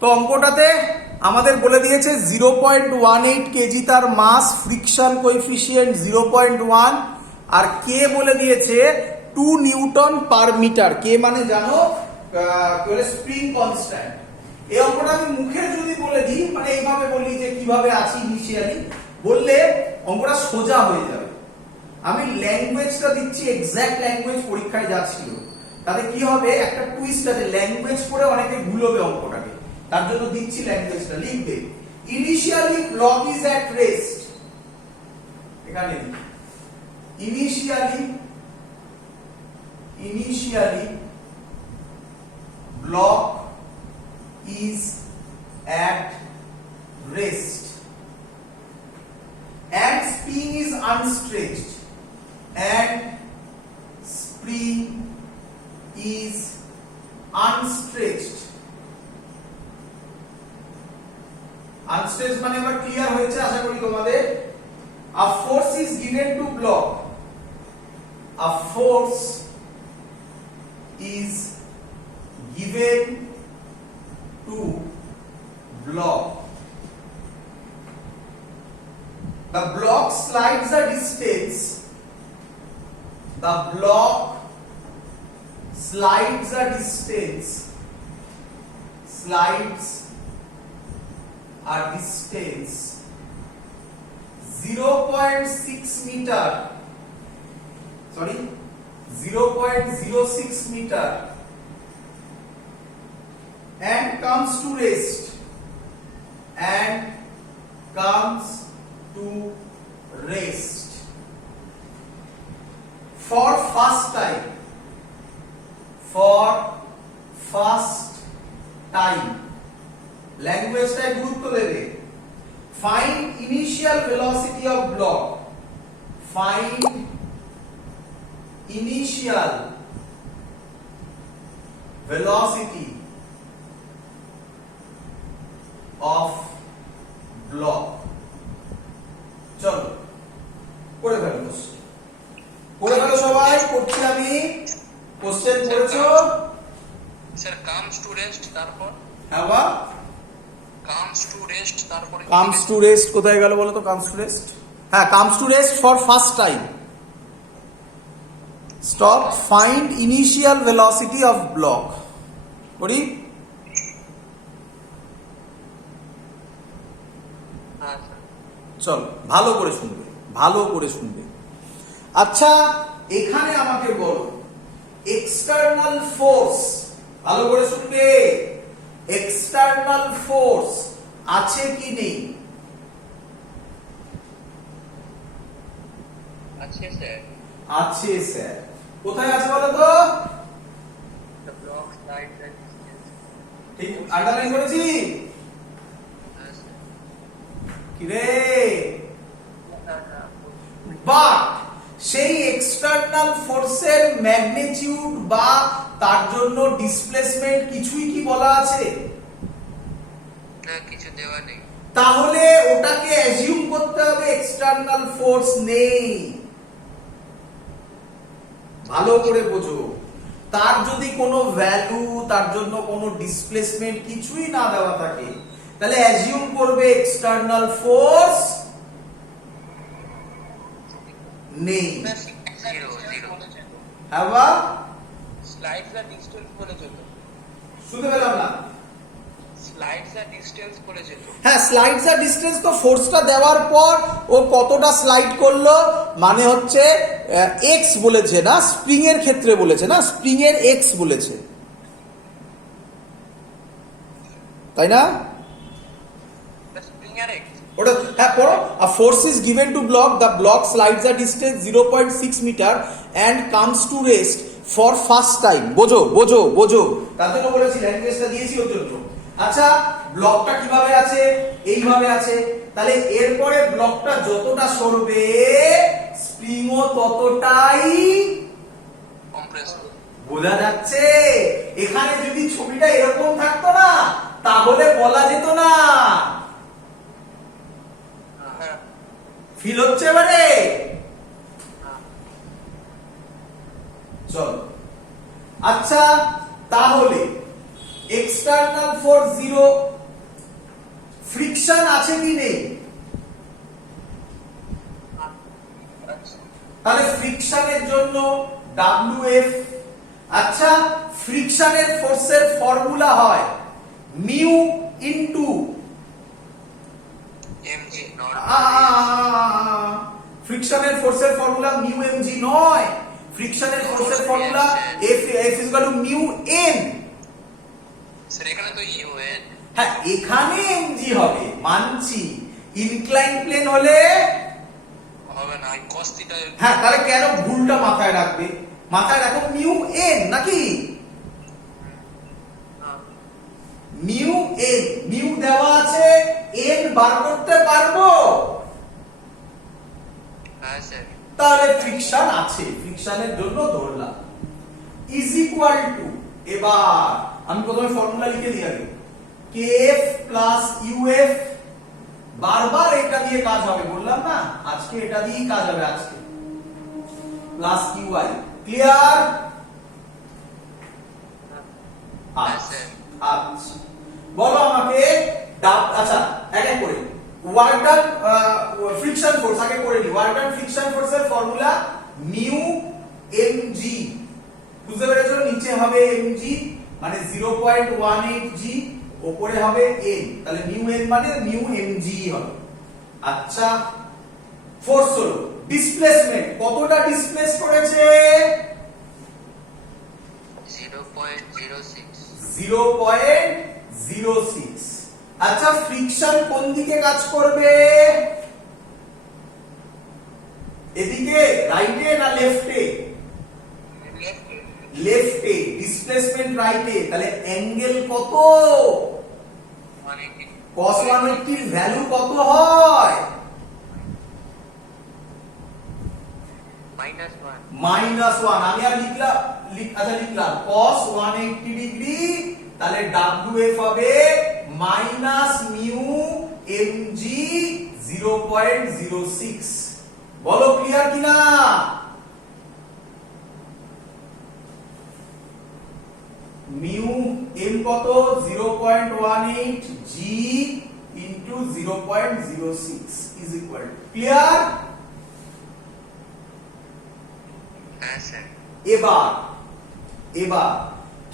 তো অঙ্কটাতে আমাদের বলে দিয়েছে 0.18 কেজি তার মাস, ফ্রিকশন কোএফিসিয়েন্ট 0.1, আর কে বলে দিয়েছে 2 নিউটন পার মিটার। কে মানে জানো স্প্রিং কনস্ট্যান্ট। এই অঙ্কটা আমি মুখে যদি বলে দিই, মানে এইভাবে বলি যে কিভাবে আছি ইনিশিয়ালি, বললে অঙ্কটা সোজা হয়ে যাবে। আমি ল্যাঙ্গুয়েজটা দিচ্ছি, এক্সাক্ট ল্যাঙ্গুয়েজ পরীক্ষায় যাচ্ছিল, তাতে কি হবে, একটা টুইস্ট আছে, ল্যাঙ্গুয়েজ পড়ে অনেকে ভুলবে অঙ্কটাকে, তার জন্য দিচ্ছি ল্যাঙ্গুয়েজটা। লিখবে initially block is at rest, এখানে initially block is at rest and spring is unstretched and spring is unstretched মানে এবার ক্লিয়ার হয়েছে আশা করি তোমাদের। a force is given to block, a force is given to block, the block slides a distance, the block slides a distance, slides a distance 0.6 meter, sorry 0.06 meter and comes to rest, and comes to rest for first time, for first time। ল্যাঙ্গুয়েজটায় গুরুত্ব দেবে। Find initial velocity of block, find initial velocity of block। চলো করে ফেলো, করে ফেলো সবাই, করছি আমি। Question করেছো sir? Comes to rest, তারপর হ্যাঁ বা কামস টু রেস্ট, তারপর কামস টু রেস্ট কোথায় গেল বলো তো? কামস টু রেস্ট, হ্যাঁ comes to rest for first time. Stop, find initial velocity of block. করি, চল ভালো করে শুনবে, ভালো করে শুনবে। আচ্ছা এখানে আমাকে বলো এক্সটার্নাল ফোর্স, ভালো করে শুনবে, এক্সটার্নাল ফোর্স আছে কি নেই? আছে স্যার। আছে স্যার। কোথায় আছে বলো তো? the block slides at distance, ঠিক আন্ডারলাইন করেছি কি রে? বাট সেই এক্সটার্নাল ফোর্সের ম্যাগনিটিউড বা তার জন্য ডিসপ্লেসমেন্ট কিছুই কি বলা আছে? না, কিছু দেওয়া নেই। তাহলে ওটাকে অ্যাজিউম করতে হবে এক্সটার্নাল ফোর্স নেই। ভালো করে বোঝো, তার যদি কোনো ভ্যালু, তার জন্য কোনো ডিসপ্লেসমেন্ট কিছুই না দেওয়া থাকে, তাহলে অ্যাজিউম করবে এক্সটার্নাল ফোর্স নেই। হ্যাঁ বা স্লাইডস আর ডিস্টেন্স বলেছে তো? শুনতে পেলাম না। স্লাইডস আর ডিস্টেন্স বলেছে তো? হ্যাঁ স্লাইডস আর ডিস্টেন্স, তো ফোর্সটা দেওয়ার পর ও কতটা স্লাইড করলো মানে হচ্ছে এক্স বলেছে না, স্প্রিং এর ক্ষেত্রে বলেছে না, স্প্রিং এর এক্স বলেছে, তাই না? স্প্রিং আর এক্স ওটা হ্যাঁ পড়ো। a force is given to block, the block slides a distance 0.6 meter and comes to rest for first time। বোঝো বোঝো বোঝো, তার জন্য বলেছি ল্যাঙ্গুয়েজটা দিয়েছি ওর জন্য। আচ্ছা ব্লকটা কিভাবে আছে? এইভাবে আছে, তাহলে এরপরে ব্লকটা যতটা সরবে স্প্রিংও ততটাই কম্প্রেস হবে। বোঝা যাচ্ছে? এখানে যদি ছবিটা এরকম থাকতো না তাহলে বলা যেত না। ফিল হচ্ছে এবারে? চলো আচ্ছা তাহলে এক্সটার্নাল ফোর্স 0 ফ্রিকশন আছে কি নেই? তাহলে ফ্রিকশনের জন্য WF। আচ্ছা, ফ্রিকশনের ফোর্সের ফর্মুলা হয় মিউ ইনটু mg not ফ্রিকশনের ফোর্সের ফর্মুলা মিউ mg নয়, ফ্রিকশনের ফোর্সের formula F equal to mu n। Sir এখানে তো un হ্যাঁ, এখানে mg হবে, মানছি। ইনক্লাইন প্লেন হলে হবে না, cos থিটা। হ্যাঁ, তাহলে কেন ভুলটা মাথায় রাখবে? মাথায় রাখো মিউ n নাকি মিউ n, মিউ দেওয়া আছে, n বার করতে পারবো, হ্যাঁ স্যার। তাহলে ফ্রিকশন আছে, ফ্রিকশনের জন্য ধরলাম ইজ ইকুয়াল টু। এবার আমি প্রথমে ফর্মুলা লিখে দিই আগে, kf প্লাস uf। বারবার এটা দিয়ে কাজ হবে বললাম না, আজকে এটা দিয়েই কাজ হবে আজকে, প্লাস qi। ক্লিয়ার? আচ্ছা, বলো আমাকে আচ্ছা এক এক করে ওয়ার্ক ডান ফ্রিকশন ফোর্স আগে করে নি। ওয়ার্ক ডান ফ্রিকশন ফোর্সের ফর্মুলা মিউ mg, বুঝতে পেরেছো? নিচে হবে mg মানে 0.18 g, উপরে হবে n, তাহলে মিউ n মানে মিউ mg হবে। আচ্ছা, ফোর্স হলো ডিসপ্লেসমেন্ট, কতটা ডিসপ্লেস করেছে? 0.06। 0.06। আচ্ছা, ফ্রিকশন কোন দিকে কাজ করবে? এদিকে, রাইটে না লেফটে? লেফটে। ডিসপ্লেসমেন্ট রাইটে, তাহলে অ্যাঙ্গেল কত? cos 180 এর ভ্যালু কত হয়? -1। আমি আর লিখলাম cos 180 ডিগ্রি, তাহলে WF হবে মাইনাস মিউ mg 0.06। বলো ক্লিয়ার কিনা? মিউ m কত? 0.18 g into 0.06 is equal to, clear? হ্যাঁ স্যার। এবার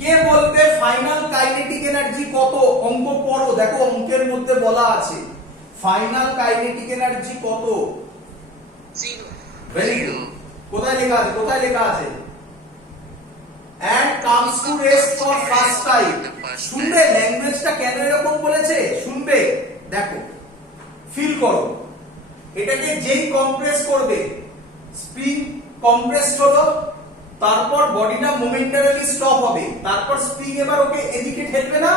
কে বলবে ফাইনাল কাইনেটিক এনার্জি কত? অঙ্ক পড়ো, দেখো অঙ্কের মধ্যে বলা আছে ফাইনাল কাইনেটিক এনার্জি কত। 0। Very good. কোথায় লেখা আছে? কোথায় লেখা আছে? and comes to rest for first time। শুনবে ল্যাঙ্গুয়েজটা কেন এরকম বলেছে? শুনবে, দেখো, ফিল করো, এটাকে যেই কম্প্রেস করবে, স্প্রিং কম্প্রেসড হলো, তারপর বডিটা মোমেন্টারিলি স্টপ হবে, তারপর স্প্রিং এবার ওকে এদিকে ঠেলবে না,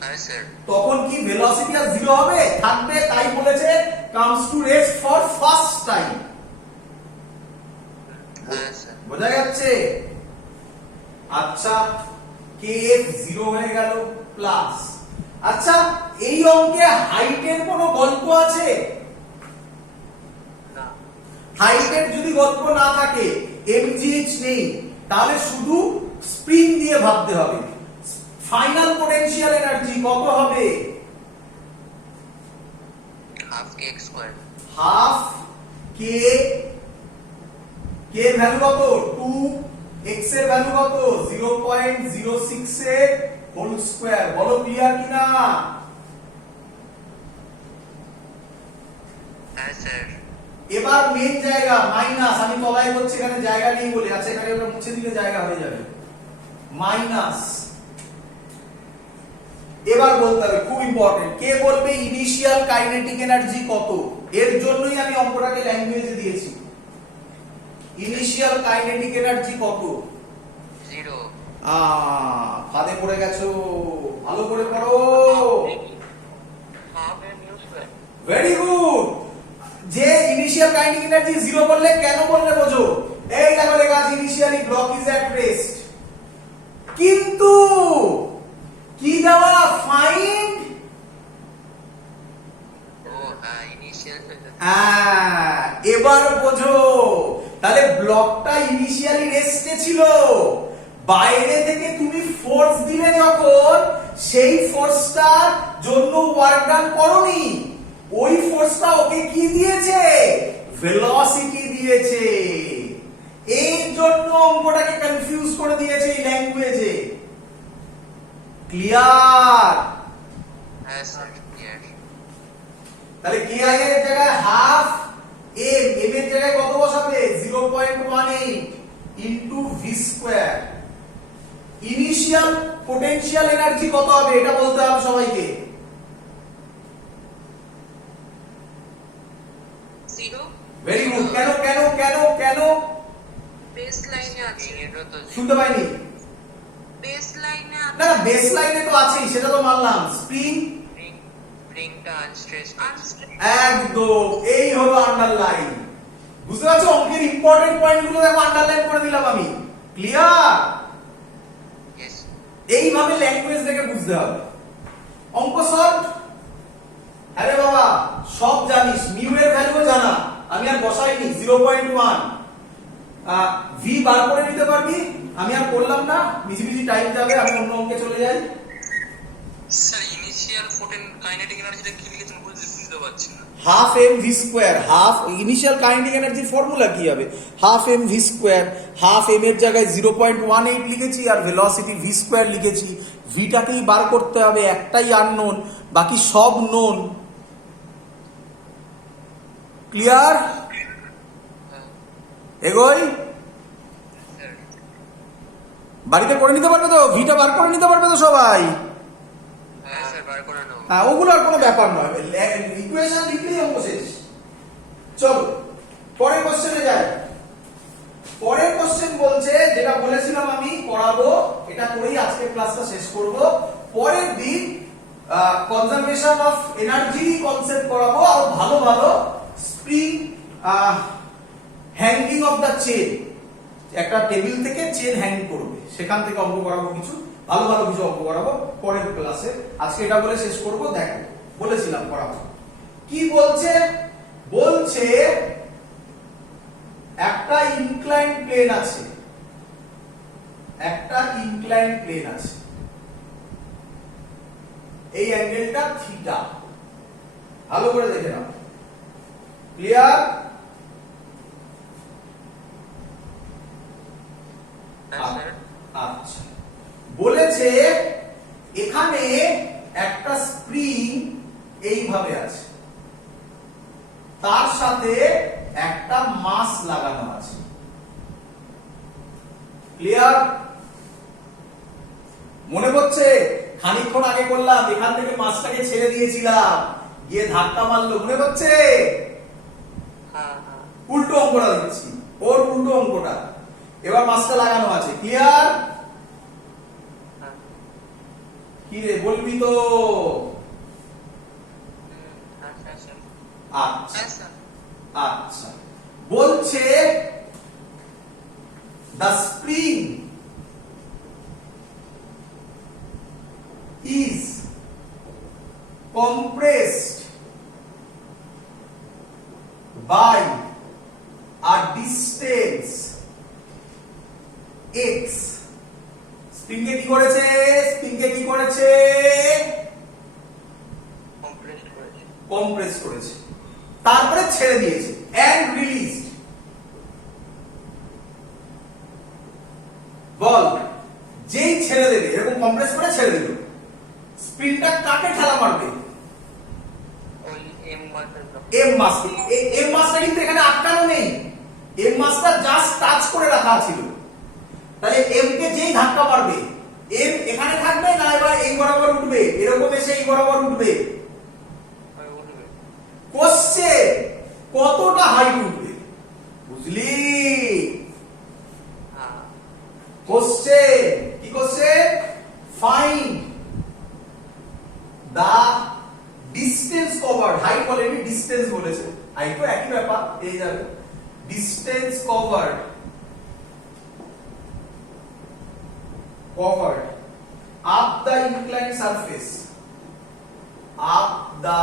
হ্যাঁ স্যার। তখন কি ভেলোসিটি আর জিরো হবে? থাকবে, তাই বলেছে comes to rest for first time. হ্যাঁ স্যার। বোঝা যাচ্ছে? আচ্ছা, kf 0 হয়ে গেল প্লাস। আচ্ছা, এই অঙ্কে হাইটের কোনো গল্প আছে? না। হাইটের যদি গল্প না থাকে, mgh নেই, তাহলে শুধু স্প্রিং দিয়ে ভাবতে হবে। ফাইনাল পোটেনশিয়াল এনার্জি কত হবে? Half kx square. হাফ কে, কে ভ্যালু কত? 2, x এর ভ্যালু কত? 0.06 এর হোল স্কয়ার। বলো ক্লিয়ার কিনা? হ্যাঁ স্যার। এবার মেন জায়গা মাইনাস, আমি তলায় বলছি এখানে জায়গা নেই বলে, আচ্ছা এখানে ওটা মুছে দিলে জায়গা হয়ে যাবে, মাইনাস। এবার বলতে হবে, খুব ইম্পর্টেন্ট, কে বলবে ইনিশিয়াল কাইনেটিক এনার্জি কত? এর জন্যই আমি অঙ্কটাকে ল্যাঙ্গুয়েজে দিয়েছি। ইনিশিয়াল কাইনেটিক এনার্জি কত? 0। ফাঁদে পড়ে গেছো, ভালো করে পড়ো। Half mu square. Very good. যে ইনিশিয়াল কাইনেটিক এনার্জি 0 বললে কেন বললে বোঝো? এই দেখো লেখা আছে initially block is at rest, কিন্তু কি দেওয়া? ফাইন্ড। ও হ্যাঁ, ইনিশিয়াল। এবার বোঝো, তাহলে ব্লকটা ইনিশিয়ালি রেস্টে ছিল, বাইরে থেকে তুমি ফোর্স দিলে যখন, সেই ফোর্সটার জন্য ওয়ার্ক ডান করনি, ওই ফোর্সটা ওকে কি দিয়েছে? ভেলোসিটি দিয়েছে। এই জন্য অঙ্কটাকে কনফিউজ করে দিয়েছে এই ল্যাঙ্গুয়েজে। ক্লিয়ার? হ্যাঁ স্যার ক্লিয়ার। তাহলে কে আই এর জায়গায় হাফ এম, এম এর জায়গায় কত বসাবে? 0.18 into V square. Initial potential energy কত হবে এটা বলতে হবে সবাইকে। 0 ভেরি গুড। কেন কেন কেন কেন? বেস লাইনে আছে, এরও তো শুনতে পাইনি। বেস লাইনে না আছে, না, বেস লাইনে তো আছেই, সেটা তো মানলাম। স্প্রিং স্প্রিংটা আনস্ট্রেচড। আনস্ট্রেচ একদম, এই হলো আন্ডারলাইন। বুঝতে পারছো? অঙ্কের ইম্পর্টেন্ট পয়েন্টগুলো দেখো আন্ডারলাইন করে দিলাম আমি। ক্লিয়ার? ইয়েস। এইভাবে ল্যাঙ্গুয়েজ দেখে বুঝতে হবে। অঙ্ক সলভ। আরে বাবা সব জানিস, মিউ এর ভ্যালুও জানা, আমি আর বসাইনি। 0.1 ভি বার করে নিতে পারবি, আমি আর করলাম না, বেশি বেশি টাইম যাবে, আমি অন্য অঙ্কে চলে যাই। স্যার ইনিশিয়াল কাইনেটিক এনার্জিটা কি লিখেছেন বুঝতে পারছি না। Half M V square, half initial kinetic এনার্জির ফর্মুলা কি হবে? Half M V square. Half M এর জায়গায় 0.18 লিখেছি আর ভেলোসিটি ভি স্কোয়ার লিখেছি। ভিটাকেই বার করতে হবে, একটাই আননোন, বাকি সব নোন। ক্লিয়ার? এগোই। স্যার বাড়িতে করে নিতে পারবে তো? ভিটা বার করে নিতে পারবে তো সবাই? হ্যাঁ স্যার বার করে নাও। হ্যাঁ, ওগুলো আর কোনো ব্যাপার নয়, ইকুয়েশন লিখলেই অঙ্ক শেষ। চলো পরের কোশ্চেনে যাই। পরের কোশ্চেন বলছে, যেটা বলেছিলাম আমি করাবো, এটা করেই আজকে ক্লাসটা শেষ করব। পরের দিন কনজারভেশন অফ এনার্জি কনসেপ্ট করাবো, আর ভালো ভালো spring hanging of the chain, একটা টেবিল থেকে চেন হ্যাং করবে, সেখান থেকে অঙ্ক করাবো, কিছু ভালো ভালো কিছু অঙ্ক করাবো পরের ক্লাসে। আজকে এটা বলে শেষ করব। দেখো বলেছিলাম করাবো। কি বলছে? বলছে একটা ইনক্লাইন প্লেন আছে, একটা ইনক্লাইন প্লেন আছে, এই অ্যাঙ্গেলটা থিটা। ভালো করে দেখে নাও। ক্লিয়ার? হ্যাঁ স্যার। আচ্ছা, বলেছে এখানে একটা স্প্রিং এইভাবে আছে, তার সাথে একটা মাস লাগানো আছে। ক্লিয়ার? মনে পড়ছে? খানিকক্ষণ আগে করলাম, এখান থেকে মাছটাকে ছেড়ে দিয়েছিলাম, গিয়ে ধাক্কা মারলো, মনে পড়ছে? হ্যাঁ হ্যাঁ। উল্টো অঙ্কটা দিচ্ছি, ওর উল্টো অঙ্কটা। এবার মাছটা লাগানো আছে। ক্লিয়ার? হ্যাঁ। কি রে, বলবি তো? হ্যাঁ হ্যাঁ স্যার। আচ্ছা হ্যাঁ স্যার আচ্ছা, বলছে the spring is compressed by a distance x। স্প্রিংকে কি করেছে? স্প্রিংকে কি করেছে? কমপ্রেসড করেছে। কম্প্রেস করেছে, তারপরে ছেড়ে দিয়েছে, and released। বল, যেই ছেড়ে দেবে, এরকম কম্প্রেস করে ছেড়ে দিল, স্প্রিংটা কাকে ঠেলা মারবে? ওই এম মাসের এম মাসকে। এম মাসটা কিন্তু এখানে আটকানো নেই, এম মাসটা জাস্ট টাচ করে রাখা ছিল। তাহলে এম কে যেই ধাক্কা মারবে, এম এখানে থাকবে না, এবার এই বরাবর উঠবে, এরকম এসে এই বরাবর উঠবে। উঠবে। কোশ্চেন কতটা হাইট উঠবে, বুঝলি? হ্যাঁ। কোশ্চেন কি? Question find the distance covered. Height বলেনি, ডিসটেন্স বলেছে। হাইট তো একই ব্যাপার, এই যাবে। Distance covered, covered up the inclined surface, up the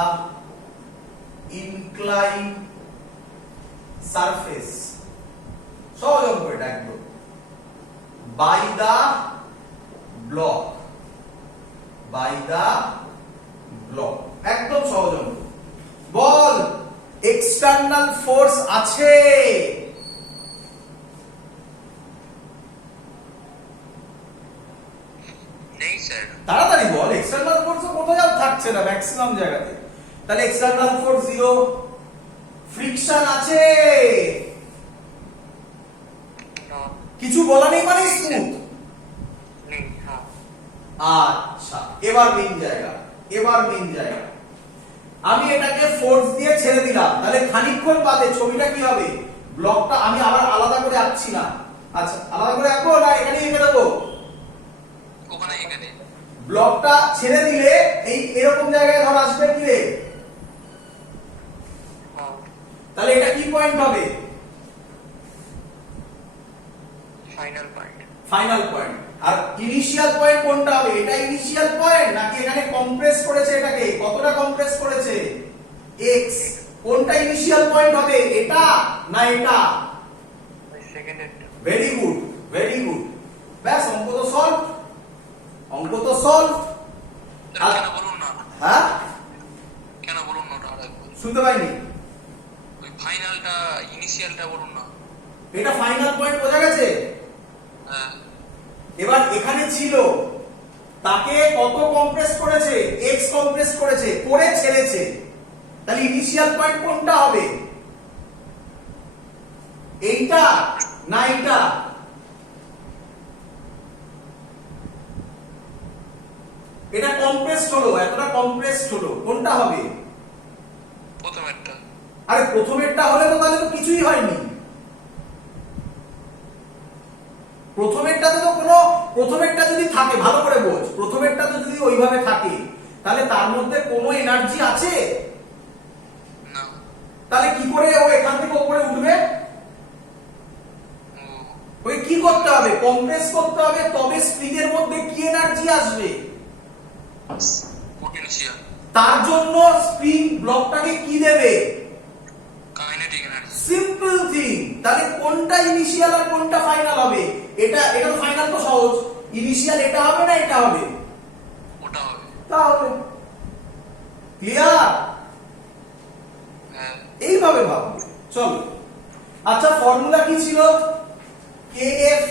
inclined surface, সহজ অঙ্ক এটা একদম। by the block, by the block. একদম সহজ অঙ্ক। বল এক্সটার্নাল ফোর্স আছে? নেই স্যার। তাড়াতাড়ি বল, এক্সটার্নাল ফোর্স কোথাও থাকছে না ম্যাক্সিমাম জায়গাতে। তাহলে এক্সটার্নাল ফোর্স 0। ফ্রিকশন আছে? No. কিছু বলা নেই মানে স্মুথ। नहीं हाँ আচ্ছা, এবার মেইন জায়গা, এবার মেইন জায়গা। আমি এটাকে ফোর্স দিয়ে ছেড়ে দিলাম, তাহলে খানিকক্ষণ বাদে ছবিটা কি হবে? ব্লকটা আমি আবার আলাদা করে আঁকছি না। আচ্ছা, আলাদা করে আঁকবো না এখানেই এঁকে দেবো? ওখানে এখানে ব্লকটা ছেড়ে দিলে এই এরকম জায়গায় ধর আসবে কি রে? हाँ তাহলে এটা কি পয়েন্ট হবে? Final point final point. আর ইনিশিয়াল পয়েন্ট কোনটা হবে? এটা ইনিশিয়াল পয়েন্ট নাকি এখানে কম্প্রেস করেছে এটাকে? কতটা কম্প্রেস করেছে? x। কোনটা ইনিশিয়াল পয়েন্ট হবে? এটা না এটা? Second very good, very good. ব্যাস, অঙ্ক তো সলভ, অঙ্ক তো সলভ। স্যার কেন বলুন না, হ্যাঁ, কেন বলুন না, ওটা আরেকবার। শুনতে পাইনি। ওই ফাইনালটা ইনিশিয়ালটা বলুন না। এটা ফাইনাল পয়েন্ট বোঝা গেছে? হ্যাঁ এবার এখানে ছিল, তাকে কত কম্প্রেস করেছে? x কম্প্রেস করেছে, করে ছেড়েছে। তাহলে ইনিশিয়াল পয়েন্ট কোনটা হবে? এইটা না এইটা? এটা কম্প্রেসড হলো, এতটা কম্প্রেসড হলো, কোনটা হবে? প্রথমেরটা। আরে প্রথমেরটা হলে তো তাহলে তো কিছুই হয়নি। প্রথমেরটাতে তো কোনো, প্রথমেরটা যদি থাকে, ভালো করে বোঝ, প্রথমেরটা তো যদি ওইভাবে থাকে তাহলে তার মধ্যে কোনো এনার্জি আছে? না। তাহলে কি করে ও এখান থেকে উপরে উঠবে? ও ওই কি করতে হবে? কম্প্রেস করতে হবে, তবে স্প্রিং এর মধ্যে কি এনার্জি আসবে? পোটেনশিয়াল, তার জন্য স্প্রিং ব্লকটাকে কি দেবে? Kinetic energy. Simple thing. তাহলে কোনটা ইনিশিয়াল আর কোনটা ফাইনাল হবে? এটা এটা তো ফাইনাল, তো সহজ। ইনিশিয়াল এটা হবে না এটা হবে? ওটা হবে। তাহলে ক্লিয়ার? হ্যাঁ এইভাবে ভাববে। চলো, আচ্ছা ফর্মুলা কি ছিল? kf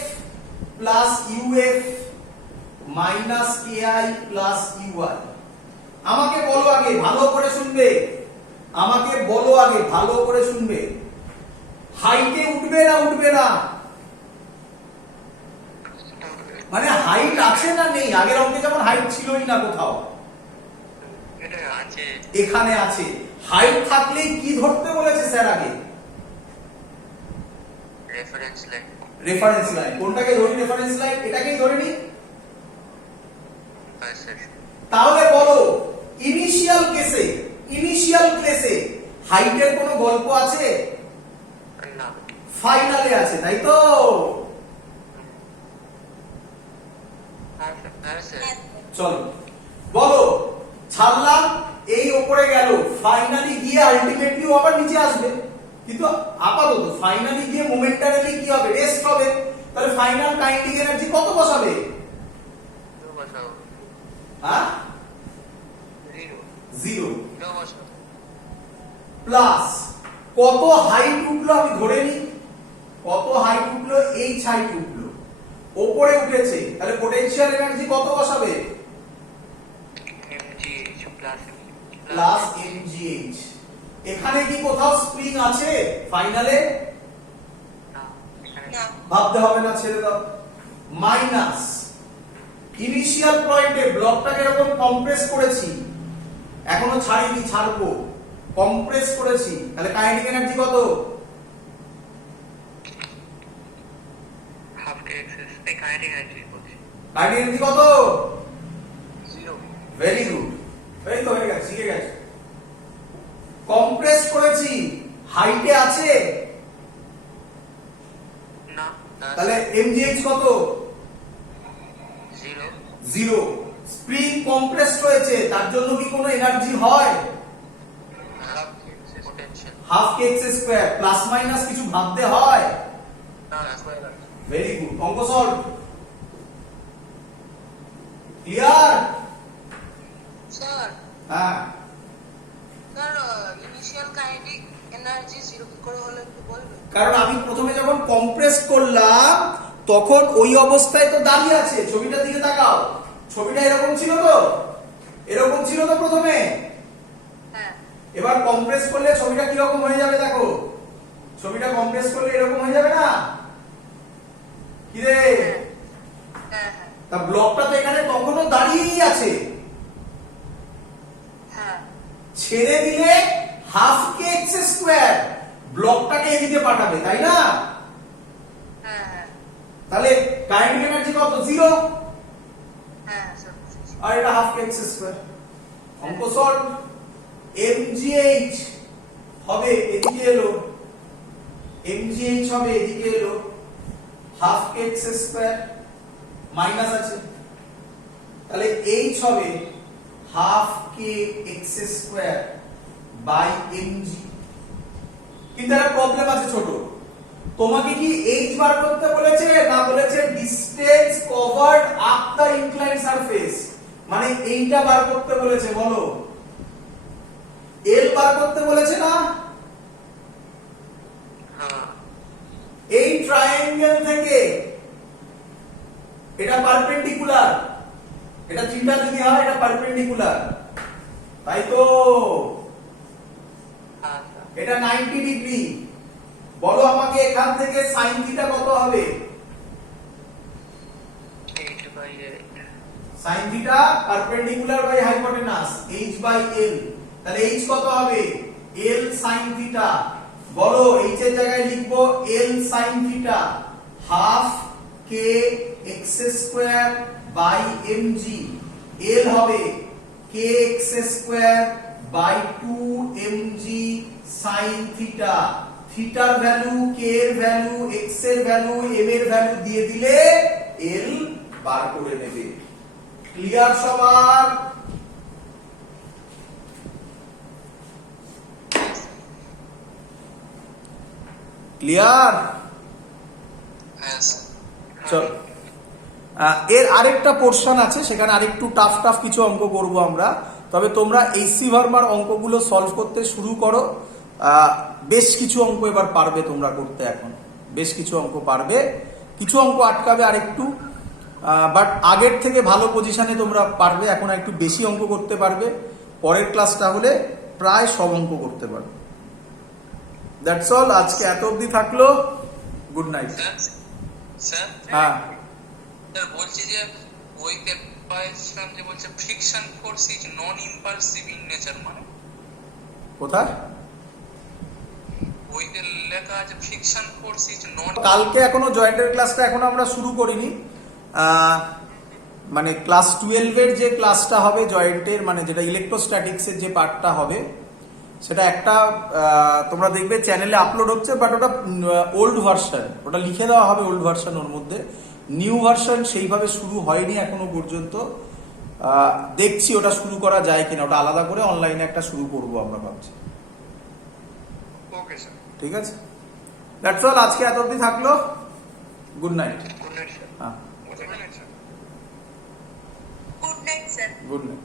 plus uf minus ki plus uy। আমাকে বলো আগে, ভালো করে শুনবে, আমাকে বলো আগে, ভালো করে শুনবে, হাইটে উঠবে না উঠবে না? মানে হাইট আছে না নেই? আগের অঙ্কে যেমন হাইট ছিলই না কোথাও, এটা আছে এখানে আছে। হাইট থাকলে কি ধরতে বলেছে স্যার আগে? Reference line reference line. কোনটাকে ধরি রেফারেন্স লাইন? এটাকেই ধরে নি। सर তাহলে বলো, ইনিশিয়াল কেসে, ইনিশিয়াল কেসে হাইটের কোনো গল্প আছে? ना ফাইনালে আছে, তাই তো? हाँ सर চলো বলো, ছাড়লাম, এই উপরে গেল, ফাইনালি গিয়ে আলটিমেটলি আবার নিচে আসবে, কিন্তু আপাতত ফাইনালি গিয়ে মোমেন্টারিলি কি হবে? রেস্ট হবে। তাহলে ফাইনাল কাইনেটিক এনার্জি কত বসাবে? दो बचाओ হ্যাঁ, जीरो 0 दो बचाओ প্লাস কত হাইট উঠলো আমি ধরে নিই, কত হাইট উঠলো? এইচ হাইট উঠলো, উপরে উঠেছে, তাহলে পোটেনশিয়াল এনার্জি কত বসাবে? mgh plus mgh। এখানে কি কোথাও স্প্রিং আছে ফাইনালে? ना না ভাবতে হবে না, ছেড়ে দাও। মাইনাস ইনিশিয়াল পয়েন্টে ব্লকটাকে এরকম কম্প্রেস করেছি, এখনো ছাড়িনি, ছাড়বো, কম্প্রেস করেছি, তাহলে কাইনেটিক এনার্জি কত? हाफ के एक्सेस काइनेटिक एनर्जी बोलते কাইনেটিক এনার্জি কত? जीरो ভেরি গুড, এই তো হয়ে গেছে, শিখে গেছে। কম্প্রেস করেছি, হাইটে আছে, ना তাহলে mgh কত? जीरो 0। স্প্রিং কম্প্রেস হয়েছে, তার জন্য কি কোনো এনার্জি হয়? हाफ के access potential half K X square, plus minus কিছু ভাবতে হয়? ना स्क्वायर ভেরি গুড, অঙ্ক সলভ। ক্লিয়ার? স্যার হ্যাঁ স্যার ইনিশিয়াল কাইনেটিক এনার্জি 0 কি করে হলো একটু বলবেন? কারণ আমি প্রথমে যখন কম্প্রেস করলাম তখন ওই অবস্থায় তো দাঁড়িয়ে আছে, ছবিটার দিকে তাকাও, ছবিটা এরকম ছিল তো, এরকম ছিল তো প্রথমে। হ্যাঁ এবার কম্প্রেস করলে ছবিটা কিরকম হয়ে যাবে দেখো, ছবিটা কম্প্রেস করলে এরকম হয়ে যাবে না কি রে? হ্যাঁ হ্যাঁ তা ব্লকটা তো এখানে তখনও দাঁড়িয়েই আছে, হ্যাঁ ছেড়ে দিলে হাফ কে এক্স স্কয়ার ব্লকটাকে এদিকে পাঠাবে, তাই না? হ্যাঁ হ্যাঁ তাহলে কাইনেটিক এনার্জি কত? 0। হ্যাঁ স্যার বুঝেছি। আর এটা হাফ কে এক্স স্কয়ার। অঙ্ক সলভ। mgh হবে এদিকে এলো, mgh হবে এদিকে এলো, half K X square minus আছে, তাহলে h হবে half K X square by mg। কিন্তু একটা প্রবলেম আছে ছোট, তোমাকে কি h বার করতে বলেছে না বলেছে distance covered up the inclined surface, মানে এইটা বার করতে বলেছে? বলো, l বার করতে বলেছে না? হ্যাঁ এই ট্রায়াঙ্গেল থেকে এটা পারপেন্ডিকুলার, এটা থিটা যদি হয় এটা পারপেন্ডিকুলার, তাই তো? হ্যাঁ স্যার এটা 90 ডিগ্রি। বলো আমাকে এখান থেকে sin থিটা কত হবে? 8/8 sin theta perpendicular by hypotenuse h by l, তাহলে h কত হবে? l sin theta. বলো h এর জায়গায় লিখবো l sin theta half k x square by mg, l হবে k x square by 2 mg sin theta. থিটার ভ্যালু, k এর ভ্যালু, x এর ভ্যালু, m এর ভ্যালু দিয়ে দিলে l বার করে নেবে। ক্লিয়ার সবার? ক্লিয়ার? হ্যাঁ স্যার চল, এর আরেকটা পোরশন আছে, সেখানে আরেকটু টাফ টাফ কিছু অঙ্ক করব আমরা। তবে তোমরা এইচসি ভার্মার অঙ্কগুলো সলভ করতে শুরু করো, বেশ কিছু অঙ্ক এবার পারবে তোমরা করতে, এখন বেশ কিছু অঙ্ক পারবে, কিছু অঙ্ক আটকাবে আরেকটু, বাট আগের থেকে ভালো পজিশনে তোমরা পারবে, এখন একটু বেশি অঙ্ক করতে পারবে। পরের ক্লাসটা হলে প্রায় সব অঙ্ক করতে পারবে। দ্যাটস অল, আজকে এত অবধি থাকলো। Good night. স্যার স্যার হ্যাঁ স্যার বলছি যে বইতে পাইছিলাম যে বলছে friction force is non impulsive in nature, মানে কোথায়? বইতে লেখা আছে ফ্রিকশন ফোর্স ইজ নন। কালকে এখনো জয়েন্টের ক্লাসটা এখনো আমরা শুরু করিনি, মানে ক্লাস 12 এর যে ক্লাসটা হবে জয়েন্টের, মানে যেটা ইলেকট্রোস্ট্যাটিক্সের যে পার্টটা হবে, সেটা একটা তোমরা দেখবে চ্যানেলে আপলোড হচ্ছে, বাট ওটা ওল্ড ভার্সন, ওটা লিখে দেওয়া হবে ওল্ড ভার্সন, ওর মধ্যে নিউ ভার্সন সেইভাবে শুরু হয়নি এখনো পর্যন্ত। দেখছি ওটা শুরু করা যায় কিনা, ওটা আলাদা করে অনলাইনে একটা শুরু করবো আমরা ভাবছি। ওকে স্যার, ঠিক আছে, দ্যাটস অল, আজকে এত অবধি থাকলো। Good night. Good night sir. হ্যাঁ, good night sir. Good night sir. Good night.